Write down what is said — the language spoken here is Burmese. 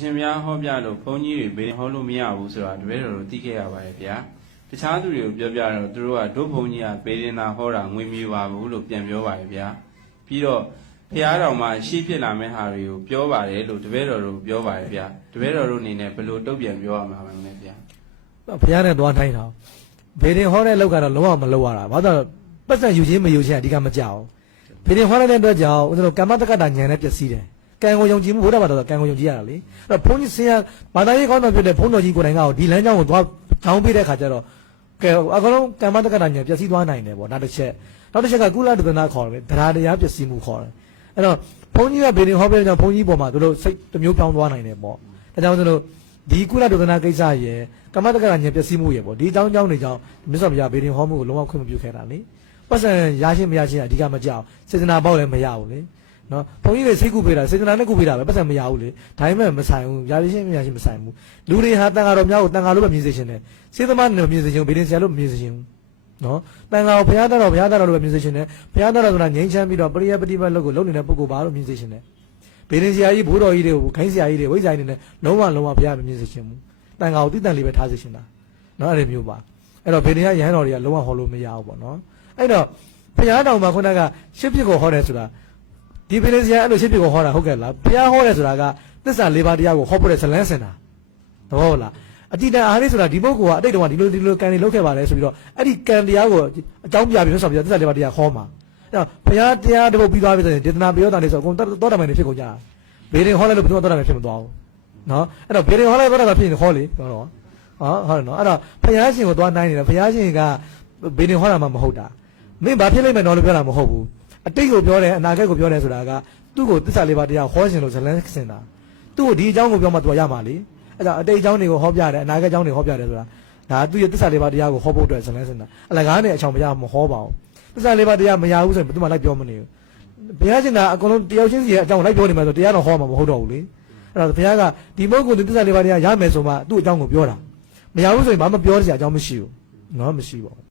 ရှင်များဟောပြလို့ဘုန်းကြီးတွေဘေးဟောလို့မရဘူးဆိုတာတပည့်တော်တို့သိခဲ့ရပါတယ်ဗျာတခြားသူတွေကိုပြောပြတော့သူတို့ကဒုဘုန်းကြီးကဘေးရင်သာဟောတာငွေမြူပါဘူးလို့ပြန်ပြောပါတယ်ဗျာပြီးတော့ဖះတော်မှာရှေ့ဖြစ်လာမယ့်ဟာတွေကိုပြောပါတယ်လို့တပည့်တော်တို့ပြောပါတယ်ဗျာတပည့်တော်တို့အနေနဲ့ဘယ်လိုတုံ့ပြန်ပြောရမှာမလဲဗျာဘုရားနဲ့သွားတိုင်းတာဘေဒင်ဟောတဲ့လောက်ကတော့လုံးဝမလုပ်ရတာဘာလို့လဲပတ်စံယူချင်းမယူချင်းအဓိကမကြောက်ဘေဒင်ဟောတဲ့အတွက်ကြောင့်ဦးဇင်းတို့ကမ္မတက္ကတာဉာဏ်နဲ့ပျက်စီးတယ် ကံကိုယုံကြည်မှုဘုရားဘာသာကံကိုယုံကြည်ရတာလေအဲ့တော့ဘုန်းကြီးဆရာဘာသာရေးကောင်းတော်ဖြစ်တဲ့ဘုန်းတော်ကြီးကိုယ်တိုင်ကဒီလမ်းကြောင်းကိုသွားကြောင်းပေးတဲ့ခါကျတော့ကဲအကောင်လုံးကမ္မတက္ကတာဉာဏ်ပျက်စီးသွားနိုင်တယ်ပေါ့နောက်တစ်ချက်နောက်တစ်ချက်ကကုလဒသနာခေါ်တယ်ဗราတရားပျက်စီးမှုခေါ်တယ်အဲ့တော့ဘုန်းကြီးကဘေဒင်ဟောပြတဲ့ကြောင့်ဘုန်းကြီးပေါ်မှာတို့စိတ်တစ်မျိုးပြောင်းသွားနိုင်တယ်ပေါ့ဒါကြောင့်ဦးဇင်းတို့ဒီကုလဒုဒနာကိစ္စရယ်ကမ္မတက္ကရာညင်ပျက်စီးမှုရယ်ပေါ့ဒီအကြောင်းအကြောင်းတွေကြောင့်မြတ်စွာဘုရားဘေဒင်ဟောမှုကိုလုံးဝခွင့်မပြုခဲ့တာလေပတ်စံရရှင်းမရရှင်းအဓိကမကြောက်စေတနာပေါက်လည်းမရဘူးလေ နော်ဘုန်းကြီးတွေစိတ်ကူပေးတာစေတနာနဲ့ကူပေးတာပဲပတ်စံမရဘူးလေဒါမှမဆိုင်ဘူးရာဇရှင်မရရှင်မဆိုင်ဘူးလူတွေဟာတန်ဃာတော်များကိုတန်ဃာလို့ပဲမြင်စေချင်တယ်စေသမားနဲ့မြင်စေချင်ဘူးဗေဒင်ဆရာလို့မမြင်စေချင်ဘူးနော်တန်ဃာကိုဘုရားတော်ဘုရားတော်လို့ပဲမြင်စေချင်တယ်ဘုရားတော်ဆိုတာငြိမ်းချမ်းပြီးတော့ပရိယပฏิပတ်လို့ကိုလုံနေတဲ့ပုဂ္ဂိုလ်ပါလို့မြင်စေချင်တယ်ဗေဒင်ဆရာကြီးဘိုးတော်ကြီးတွေကိုခိုင်းဆရာကြီးတွေဝိဇ္ဇာကြီးတွေနဲ့လုံးဝလုံးဝဘုရားမမြင်စေချင်ဘူးတန်ဃာကိုတိတန်လေးပဲထားစေချင်တာနော်အဲ့ဒီမျိုးပါအဲ့တော့ဗေဒင်ကရဟန်းတော်တွေကလုံးဝဟောလို့မရဘူးပေါ့နော်အဲ့တော့ဘုရားတော်မှာခုနကရှစ်ဖြစ်ကိုဟောတယ်ဆိုတာ ဒီဗေဒင်ဆရာအဲ့လိုရှစ်ဖြစ်ကိုဟောတာဟုတ်ကဲ့လားဘုရားဟောတယ်ဆိုတာကသစ္စာလေးပါးတရားကိုဟောဖို့တဲ့ဇလန်းစင်တာသဘောဟုတ်လားအတိတန်အားလေးဆိုတာဒီပုဂ္ဂိုလ်ကအတိတ်တုန်းကဒီလိုဒီလိုကံတွေလုပ်ခဲ့ပါတယ်ဆိုပြီးတော့အဲ့ဒီကံတရားကိုအကြောင်းပြပြီးလို့ဆိုပြီးတော့သစ္စာလေးပါးတရားဟောမှာအဲ့တော့ဘုရားတရားတစ်ပုဒ်ပြီးသွားပြီဆိုရင်ဒေသနာပြောတာလေးဆိုအကုန်သောတာပန်တွေဖြစ်ကုန်ကြတာဗေဒင်ဟောလိုက်လို့ဘယ်သူမှသောတာပန်ဖြစ်မသွားဘူးနော်အဲ့တော့ဗေဒင်ဟောလိုက်သောတာပန်ဖြစ်ရင်ဟောလေပြောတော့ဟောဟုတ်တယ်နော်အဲ့တော့ဘုရားရှင်ကိုသွားနိုင်နေတယ်ဘုရားရှင်ကဘယ်နေဟောတာမှမဟုတ်တာမင်းဘာဖြစ်လိမ့်မယ်တော့လို့ပြောတာမဟုတ်ဘူး အတိတ်ကိုပြောတယ်အနာဂတ်ကိုပြောတယ်ဆိုတာကသူ့ကိုသစ္စာလေးပါးတရားဟောရှင်လို့ဇလန်းစင်တာသူ့ကိုဒီအကြောင်းကိုပြောမှသူကရမှာလေအဲ့ဒါအတိတ်အကြောင်းတွေကိုဟောပြတယ်အနာဂတ်အကြောင်းတွေဟောပြတယ်ဆိုတာဒါသူ့ရဲ့သစ္စာလေးပါးတရားကိုဟောဖို့အတွက်ဇလန်းစင်တာအလကားနဲ့အချောင်ပြရမဟောပါဘူးသစ္စာလေးပါးတရားမရဘူးဆိုရင်ဘယ်သူမှလိုက်ပြောမနေဘူးဘုရားရှင်ကအကုန်လုံးတယောက်ချင်းစီရဲ့အကြောင်းလိုက်ပြောနေမှာဆိုတရားတော့ဟောမှာမဟုတ်တော့ဘူးလေအဲ့တော့ဘုရားကဒီပုဂ္ဂိုလ်သစ္စာလေးပါးတရားရမယ်ဆိုမှသူ့အကြောင်းကိုပြောတာမရဘူးဆိုရင်ဘာမှပြောစရာအကြောင်းမရှိဘူးနော်မရှိပါဘူး